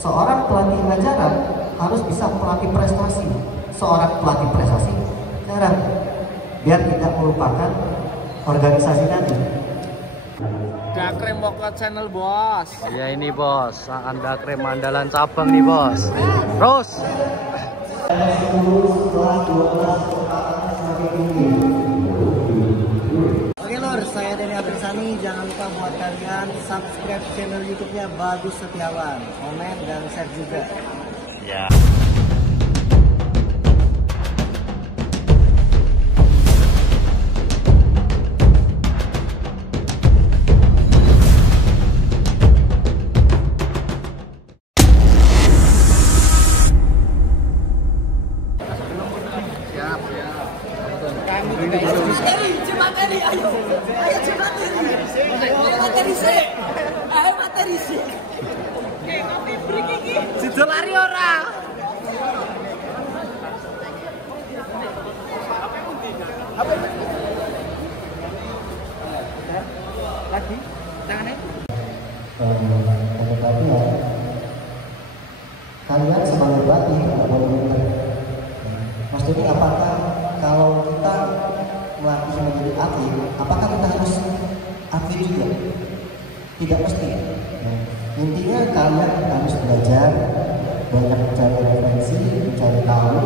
Seorang pelatih ajaran harus bisa melatih prestasi. Seorang pelatih prestasi ajaran, biar tidak melupakan organisasi nanti. Dakrem Workout Channel, bos. Ya ini bos, Dakrem andalan cabang nih bos. Terus. Oke lor, saya Denny Abrisani. Jangan lupa buat kalian subscribe channel YouTube-nya Bagus Setiawan, komen dan share juga. Ya. Lari ora. Lagi tangannya. Tetapi ya, kalian sebagai pelatih nggak boleh minder. Mas Doni, apakah kalau kita melatih menjadi atlet, apakah kita harus atlet juga? Tidak mesti. Intinya kalian harus belajar, banyak mencari referensi, mencari tahu.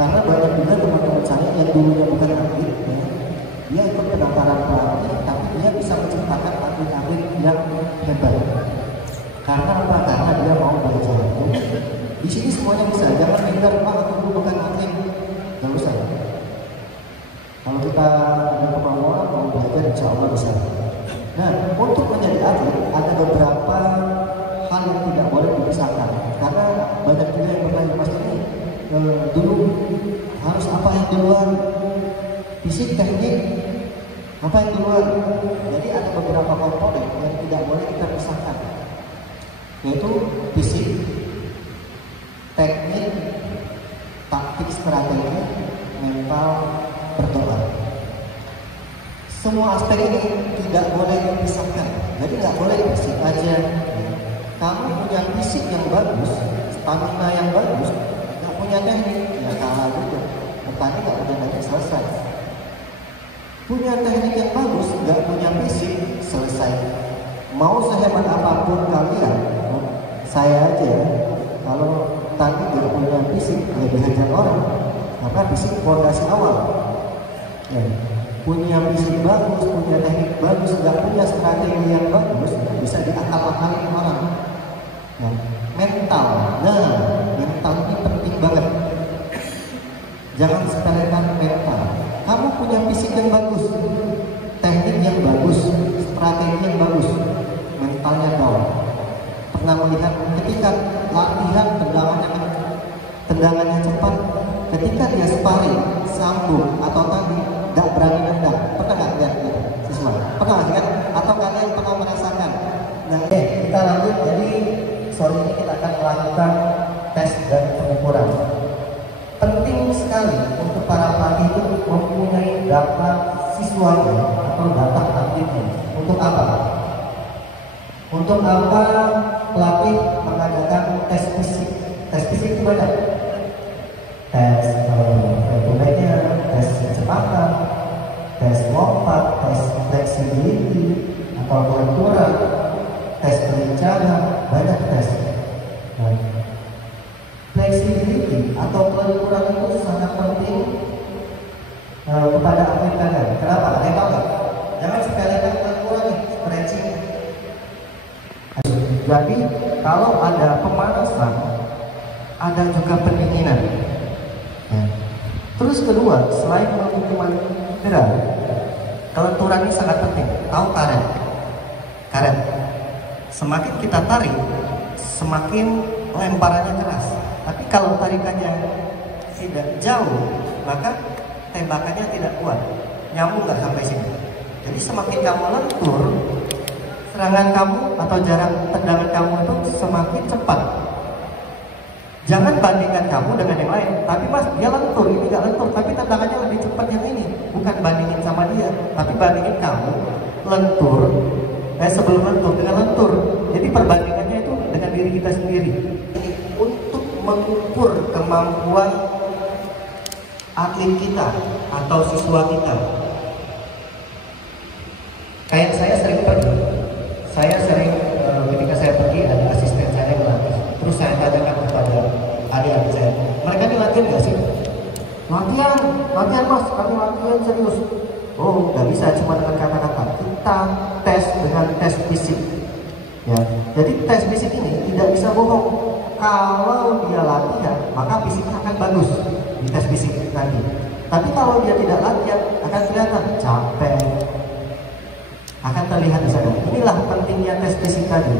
Karena banyak juga teman-teman saya yang dulunya bukan atlet, ya, dia ikut pendaftaran pelatih, tapi dia bisa menciptakan atlet-atlet yang hebat. Karena apa? Karena dia mau belajar. Di sini semuanya bisa. Jangan minder, Pak, aku bukan atlet. Gak usah. Kalau kita ada kemauan mau belajar, insya Allah bisa. Nah, untuk menjadi atlet ada beberapa hal yang tidak boleh dipisahkan. Karena banyak juga yang bertanya, Mas ini dulu harus apa yang duluan? Fisik, teknik, apa yang duluan? Jadi ada beberapa komponen yang tidak boleh kita pisahkan, yaitu fisik, teknik, taktik, strategi, mental, berdoa. Semua aspek ini tidak boleh dipisahkan. Jadi nggak boleh fisik aja. Kamu punya fisik yang bagus, stamina yang bagus, nggak punya teknik, ya kalah juga. Pertandingan nggak udah nanti selesai. Punya teknik yang bagus, nggak punya fisik, selesai. Mau sehebat apapun kalian, saya aja kalau tadi nggak punya fisik, ya dihajar orang. Karena fisik fondasi awal. Ya. Punya fisik bagus, punya teknik bagus, nggak punya strategi yang bagus, bisa diakal-akalin orang. Nah, mental ini penting banget. Jangan sepelekan mental. Kamu punya fisik yang bagus, teknik yang bagus, strategi yang bagus, mentalnya down. Pernah melihat ketika latihan tendangannya cepat, ketika dia sparring, sambung atau tadi nggak berani nendang, pernah nggak lihat siswa? Pernah nggak kan? Atau kalian pernah merasakan? Nah, kita lanjut. Jadi sore ini kita akan melakukan tes dan pengukuran. Penting sekali untuk para pelatih itu mempunyai data siswanya atau data atletnya. Untuk apa? Untuk apa pelatih mengadakan tes fisik? Tes fisik itu banyak. Tes tumbuhnya, tes kecepatan, tes lompat, tes flexibility atau kelenturan, tes perencanaan, banyak tes. Nah, flexibility atau kelenturan itu sangat penting kepada atlet kalian. Kenapa? Kalian tahu nggak? Jangan sepelekan kelenturan nih, stretching. Jadi kalau ada pemanasan, ada juga pendinginan. Ya. Terus kedua, selain menghukuman cedera, kelenturan ini sangat penting. Tahu karet? Karet. Semakin kita tarik, semakin lemparannya keras. Tapi kalau tarikannya tidak jauh, maka tembakannya tidak kuat. Nyambung nggak sampai sini. Jadi semakin kamu lentur, serangan kamu atau jarak tendangan kamu itu semakin cepat. Jangan bandingkan kamu dengan yang lain. Tapi mas, dia lentur, ini nggak lentur, tapi tendangannya lebih cepat yang ini. Bukan bandingin sama dia, tapi bandingin kamu lentur sebelum lentur dengan lentur. Jadi perbandingannya itu dengan diri diri kita sendiri untuk mengukur kemampuan atlet kita atau siswa kita. Kayak saya sering ketika saya pergi ada asisten saya yang melatih. Terus saya tanyakan kepada adik-adik saya, mereka ini latihan nggak sih? Latihan mas, kami latihan serius. Oh, nggak bisa cuma dengan kata-kata. Kita tes dengan tes fisik. Ya, jadi tes fisik ini tidak bisa bohong. Kalau dia latihan, maka fisiknya akan bagus di tes fisik nanti. Tapi kalau dia tidak latihan, akan kelihatan capek, akan terlihat di sana. Inilah pentingnya tes fisik tadi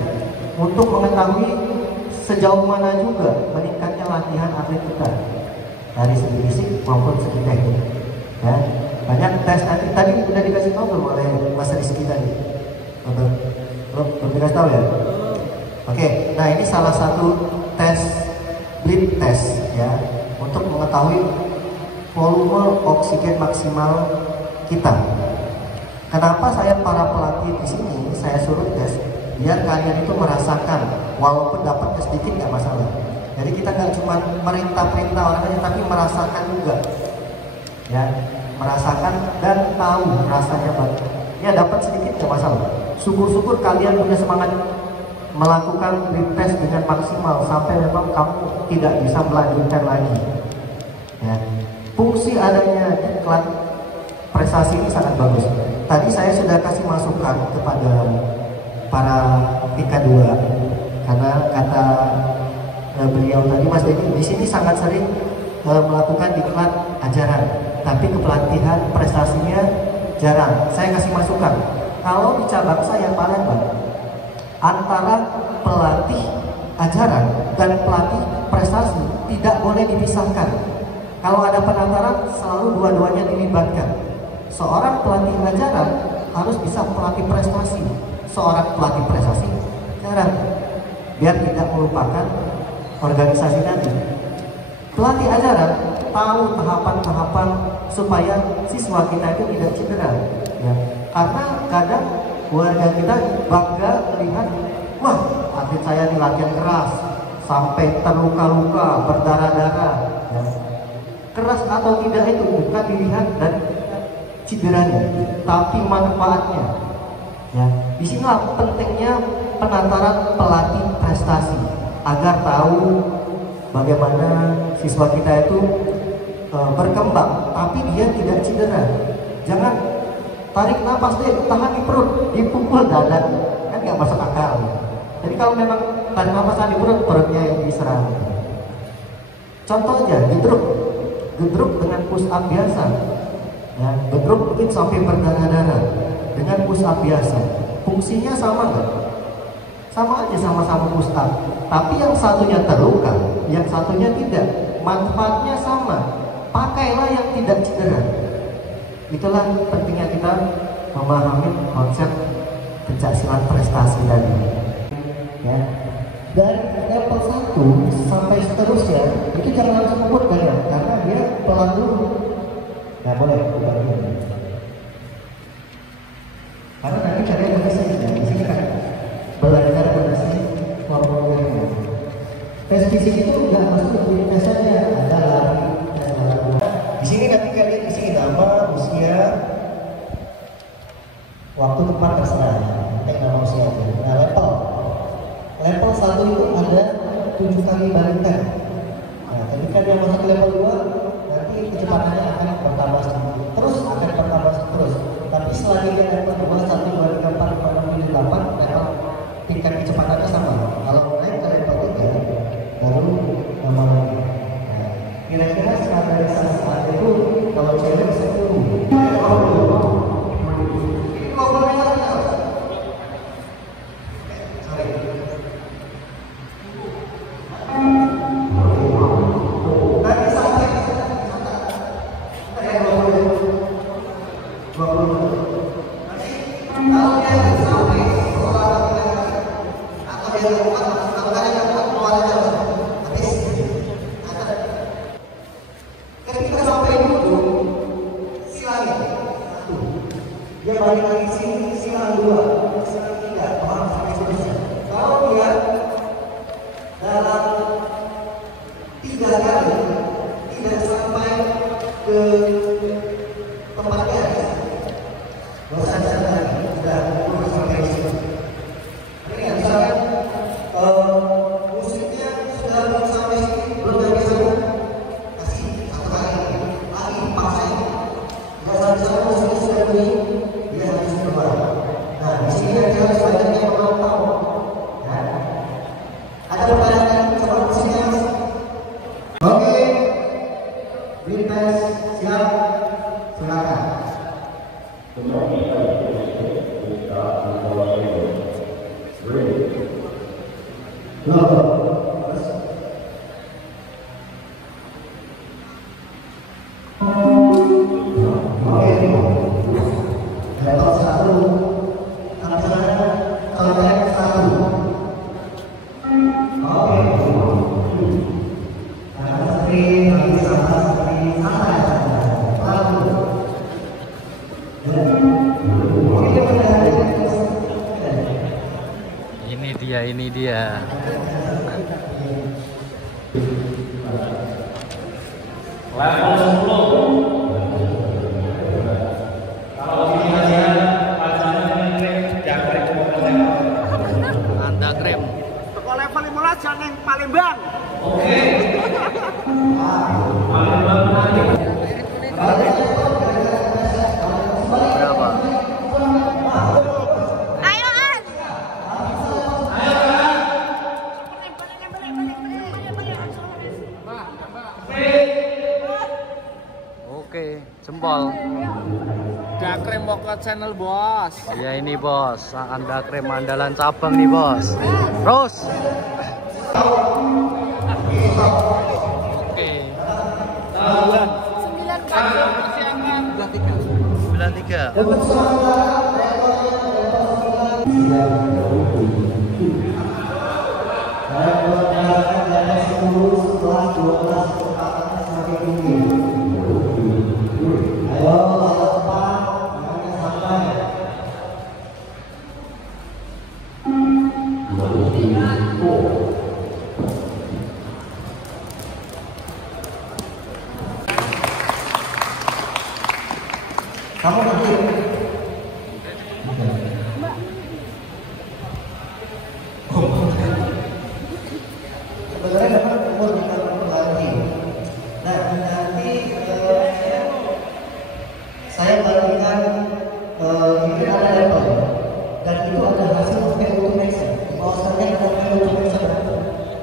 untuk mengetahui sejauh mana juga meningkatnya latihan atlet kita dari segi fisik maupun segi teknik. Ya, banyak tes tadi sudah dikasih tahu belum oleh Mas Rizky tadi? Belum dikasih tahu ya? Oke, nah ini salah satu tes bleed test ya untuk mengetahui volume oksigen maksimal kita. Kenapa saya para pelatih di sini saya suruh tes biar kalian itu merasakan, walaupun dapatnya sedikit nggak masalah. Jadi kita nggak cuma merintah-perintah orang aja, tapi merasakan juga, ya, merasakan dan tahu rasanya banget. Ya dapat sedikit nggak masalah. Syukur-syukur kalian punya semangat melakukan bleed test dengan maksimal sampai memang kamu tidak bisa melanjutkan lagi. Ya. Fungsi adanya diklat prestasi ini sangat bagus. Tadi saya sudah kasih masukan kepada para tingkat 2 karena kata beliau tadi Mas Dedi di sini sangat sering melakukan diklat ajaran, tapi kepelatihan prestasinya jarang. Saya kasih masukan. Kalau di cabang saya Palembang, antara pelatih ajaran dan pelatih prestasi tidak boleh dipisahkan. Kalau ada penataran selalu dua-duanya dilibatkan. Seorang pelatih ajaran harus bisa pelatih prestasi. Seorang pelatih prestasi jarang, biar tidak melupakan organisasi nanti. Pelatih ajaran tahu tahapan-tahapan supaya siswa kita itu tidak cedera, ya. Karena kadang warga kita bangga melihat, wah atlet saya di latihan keras sampai terluka-luka, berdarah-darah, ya. Keras atau tidak itu bukan dilihat dan cederanya, tapi manfaatnya. Ya, di sinilah pentingnya penataran pelatih prestasi agar tahu bagaimana siswa kita itu berkembang, tapi dia tidak cedera. Jangan tarik nafas deh, tahan di perut, dipukul dada, kan nggak masuk akal. Jadi kalau memang tarik nafas di perut, perutnya yang diserang. Contoh aja, gedruk dengan push up biasa. Ya, gedruk mungkin sampai berdarah-darah dengan push up biasa. Fungsinya sama nggak? Sama aja, sama-sama push up. Tapi yang satunya terluka, yang satunya tidak. Manfaatnya sama. Pakailah yang tidak cedera. Itulah pentingnya kita memahami konsep pencaksilat prestasi tadi. Ya. Dari level 1 sampai seterusnya itu jangan langsung ngebut ya, karena dia pelan dulu. Nggak boleh dibagi. Karena nanti kalian berdasar ya, di sini kan belajar berdasar formulanya. Tes fisik itu nggak masuk di tesnya, ada lari, tes lari. Di sini nanti kalian isi nama, usia, waktu, tempat terserah. Nama usia aja. Nah level 1 itu ada 7 kali balikan. Nah, ketika dia masuk ke level 2, nanti kecepatannya akan bertambah sedikit. Terus akan bertambah terus. Tapi selanjutnya level 2, 1, 2, 3, 4, 5, 6, 7, 8, level tingkat kecepatannya sama. Kalau naik ke level 3, baru nama lagi. Nah, kira-kira standarisasi itu kalau cewek bisa turun. Kalau dia sampai sekolah atau dia dalam 3 kali tidak sampai ke tempatnya, bosan lagi sudah turun sampai di sini. Ini nggak bisa kan? Musiknya sudah belum sampai sini, belum sampai sana. Kasih 1 kali lagi paksain. Nggak sampai sana musiknya sudah bunyi, dia harus keluar. Nah di sini kita harus banyak yang menonton. Ada pertanyaan coba sini mas. Oke, Bintas siap, silakan. Level 1, tampilan contek 1. Oke, karena seperti lagi sama seperti santai, lalu, ini dia. Level 10. Kalau ini aja pasangan Dakrem Anda krem. Kalau level 15 jangan yang Palembang. Oke. Palembang nanti. Berapa? Ayo An. Oke, jempol. Dakrem Moko Channel bos. Ya ini bos, Anda krem andalan cabang nih bos. Terus. Oke. 93. Kamu nanti sebenarnya dapat umur kita lagi. Nah nanti saya bagikan ini ada level dan itu ada hasil automation. Bahwasannya ada automation.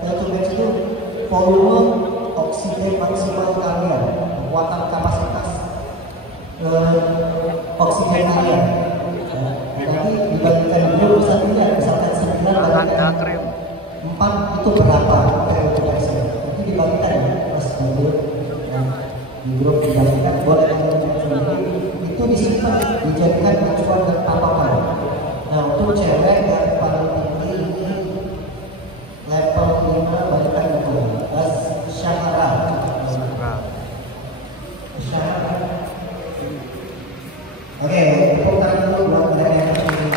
Automation itu volume oksigen maksimal kalian, kekuatan kapasitas oksigen kalian. Nanti dibagikan dulu misalnya 9 Anda krem. 4 itu berapa automation? Nanti dibagikan ya mas di grup dibagikan boleh itu disimpan dijadikan acuan dan patokan. Nah untuk cewek yang paling tinggi ini level 5 bagikan itu Syahara. Oke, tepuk tangan dulu buat mereka yang ini.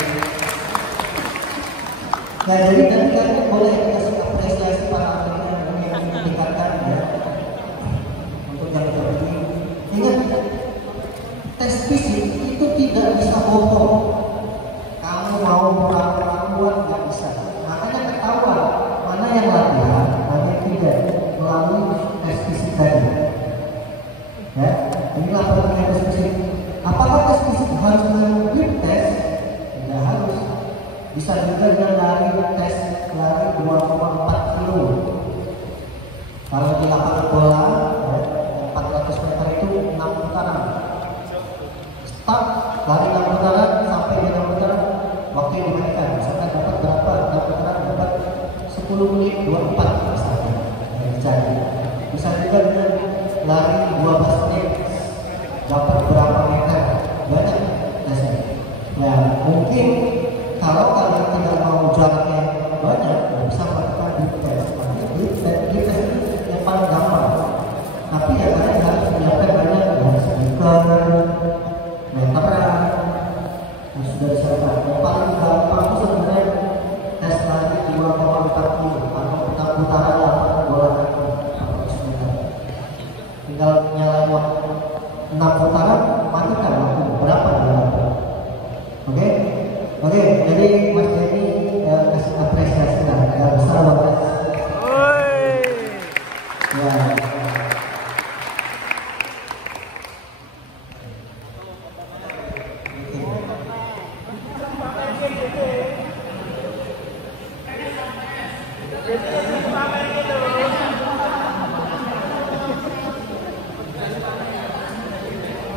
Nah, jadi nanti kan boleh kasih apresiasi para atlet yang meningkatkan ya untuk yang terpilih. Ingat, tes fisik itu tidak bisa bohong. Kamu mau pura-pura kuat nggak bisa. Makanya ketahuan mana yang latihan, mana yang tidak melalui tes fisik tadi. Ya, inilah pentingnya tes fisik. Apakah tes fisik harus melalui tes? Tidak harus. Bisa juga dengan lari tes lari 2,4 kilo. Kalau di lapangan bola 400 meter itu 6 putaran. Start lari 6 putaran sampai 6 putaran waktu yang diberikan. Misalkan dapat berapa? 6 putaran dapat 10 menit 24 misalnya. Jadi bisa juga dengan lari 12 menit dapat berapa meter, banyak tesnya. Ya mungkin kalau kalian tidak mau jaraknya banyak, bisa melakukan deep test. Deep test yang paling gampang. Tapi ya kalian harus menyiapkan banyak ya speaker, meteran, yang sudah disiapkan. Yang paling gampang itu sebenarnya tes lari 2,4 kilo atau putaran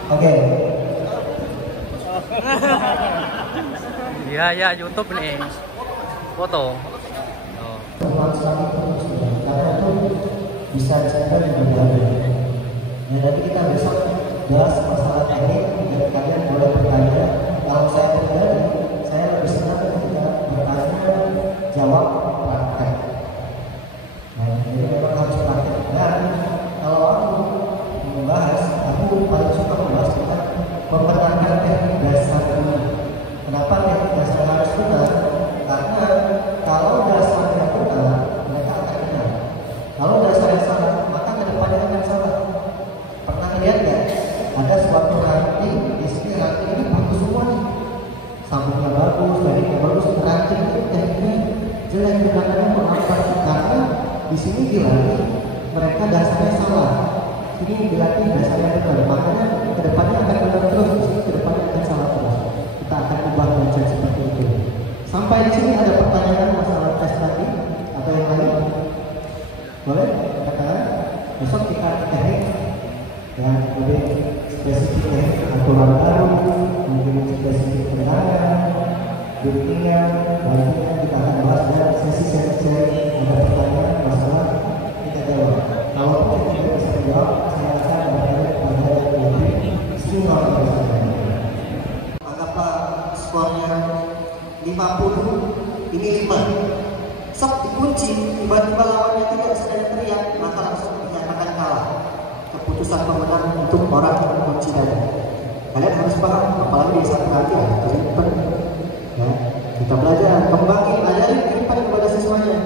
Oke. Iya ya YouTube nih. Foto. Oh. Karena itu bisa dicapai dengan baik. Ya, nanti kita besok bahas masalah teknik dan kalian boleh bertanya. Kalau saya pribadi, saya lebih senang ketika bertanya jawab praktek. Nah, jadi memang harus praktek. Dan kalau aku membahas, aku paling suka membahas tentang mempertahankan teknik dasar ini. Kenapa teknik dasar harus benar? Karena kalau dasarnya benar, mereka akan kenal. Kalau dasarnya salah, maka kedepannya akan salah. Pernah lihat ya? Ada suatu ranting, di sini ranting ini bagus semua nih. Sambungnya bagus, baliknya bagus, ranting itu tekniknya jelek, belakangnya mengapa? Karena di sini dilatih mereka dasarnya salah. Ini dilatih dasarnya benar, makanya kedepannya akan benar terus, di sini kedepannya akan salah terus. Kita akan ubah mindset seperti itu. Sampai di sini ada pertanyaan masalah tes tadi atau yang lain? Boleh? Katakan besok kita teknik yang lebih spesifik ya, aturan baru, mungkin spesifik tendangan, buktinya, baliknya kita akan bahas dan sesi-sesi ada pertanyaan masalah kita jawab. Kalau kita tidak bisa menjawab, saya akan bertanya kepada yang lebih istimewa dari saya. Anggaplah skornya 50, ini 5. Sok dikunci, tiba-tiba lawannya tidak sedang teriak, maka langsung dinyatakan kalah. Keputusan pemenang untuk orang yang mengunci tadi. Kalian harus paham, apalagi di satu hati ada keripen. Ya, kita belajar, kembangin, ajarin keripen kepada siswanya.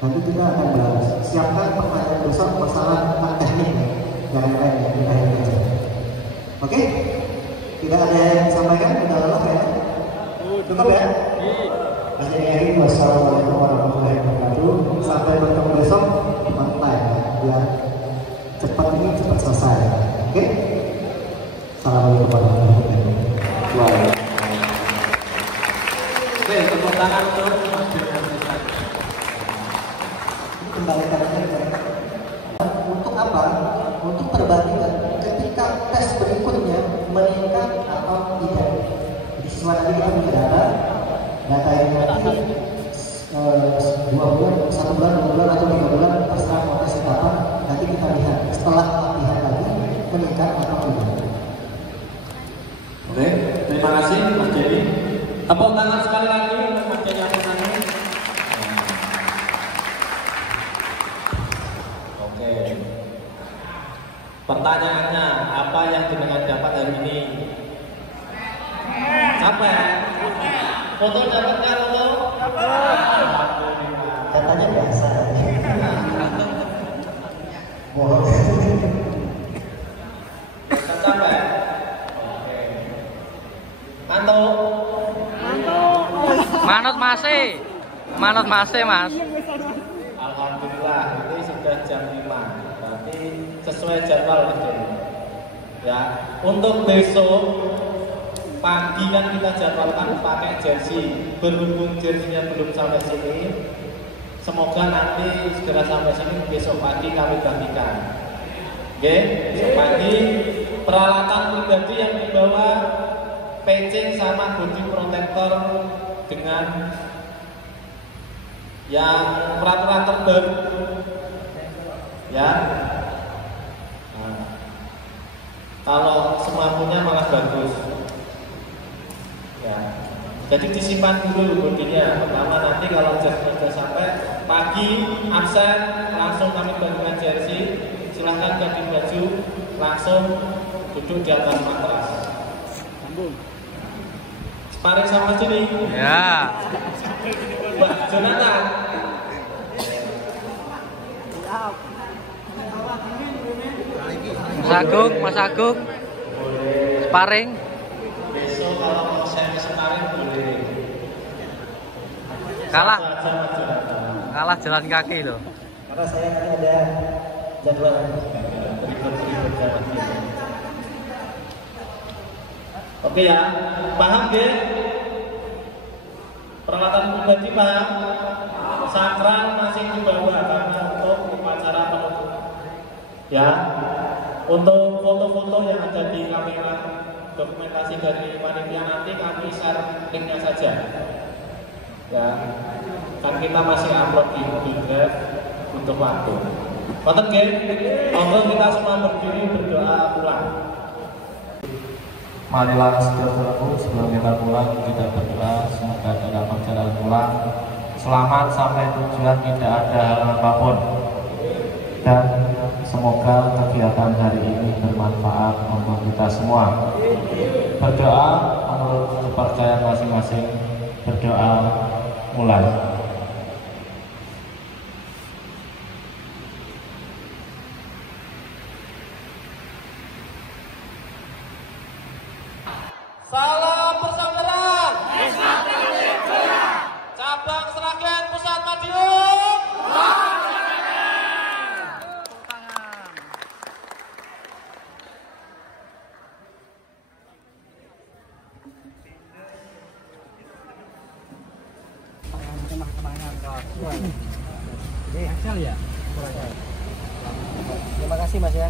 Nanti kita akan bahas. Siapkan pertanyaan besar masalah teknik yang lain yang kita aja. Oke? Tidak ada yang disampaikan, udah lelah ya? Cukup ya? Akhirnya wassalamualaikum warahmatullahi wabarakatuh. Sampai bertemu besok mantai ya. Cepat ini cepat selesai. Oke? Assalamualaikum warahmatullahi wabarakatuh. Oke, tepuk tangan untuk Mas Dirman. Kembali ke untuk apa? Untuk perbandingan ketika tes berikutnya meningkat atau tidak. Di siswa tadi kita punya data yang nanti 2 bulan, 1 bulan, 2 bulan atau 3 bulan terserah mau tes apa. Nanti kita lihat setelah latihan lagi meningkat atau tidak. Oke, terima kasih Mas Jerry. Tepuk tangan sekali lagi untuk Mas Jerry Apunani. Oke. Pertanyaannya, apa yang jenengan dapat hari ini? Capek? Foto dapatnya foto? Datanya biasa. Bohong. Capek? Oke. Ngantuk? Manut masih mas. Alhamdulillah, ini sudah jam 5. Berarti sesuai jadwal gitu. Ya, untuk besok pagi kan kita jadwalkan pakai jersey. Berhubung jerseynya belum sampai sini, semoga nanti segera sampai sini besok pagi kami gantikan. Oke, besok pagi peralatan pribadi yang dibawa PC sama body protector dengan yang peraturan terbaru ya. Nah, kalau semampunya malah bagus ya, jadi disimpan dulu bodinya. Pertama nanti kalau jersey sudah sampai pagi absen langsung kami gantikan jersey, silahkan ganti baju langsung duduk di atas matras. Sparring sama sini Ya. Mbak Jonathan. Mas Agung. Sparring. Besok kalau mau saya sparring boleh. Kalah. Sama Mas Jonathan. Kalah jalan kaki loh. Karena saya nanti ada jadwal Berikut-berikut jalan. Oke ya, paham deh? Peralatan pribadi paham? Sakral masih di bawah karena untuk upacara penutup. Ya, Untuk foto-foto yang ada di kamera dokumentasi dari panitia nanti kami share linknya saja. Ya, kan kita masih upload di Google Drive untuk waktu. Konten game, monggo kita semua berdiri berdoa pulang. Marilah saudaraku sebelum kita pulang kita berdoa semoga dalam perjalanan pulang selamat sampai tujuan, tidak ada hal apapun, dan semoga kegiatan hari ini bermanfaat untuk kita semua. Berdoa menurut kepercayaan masing-masing. Berdoa mulai. Salam persaudaraan. Cabang Sragen Pusat Madiun. Terima kasih Mas ya.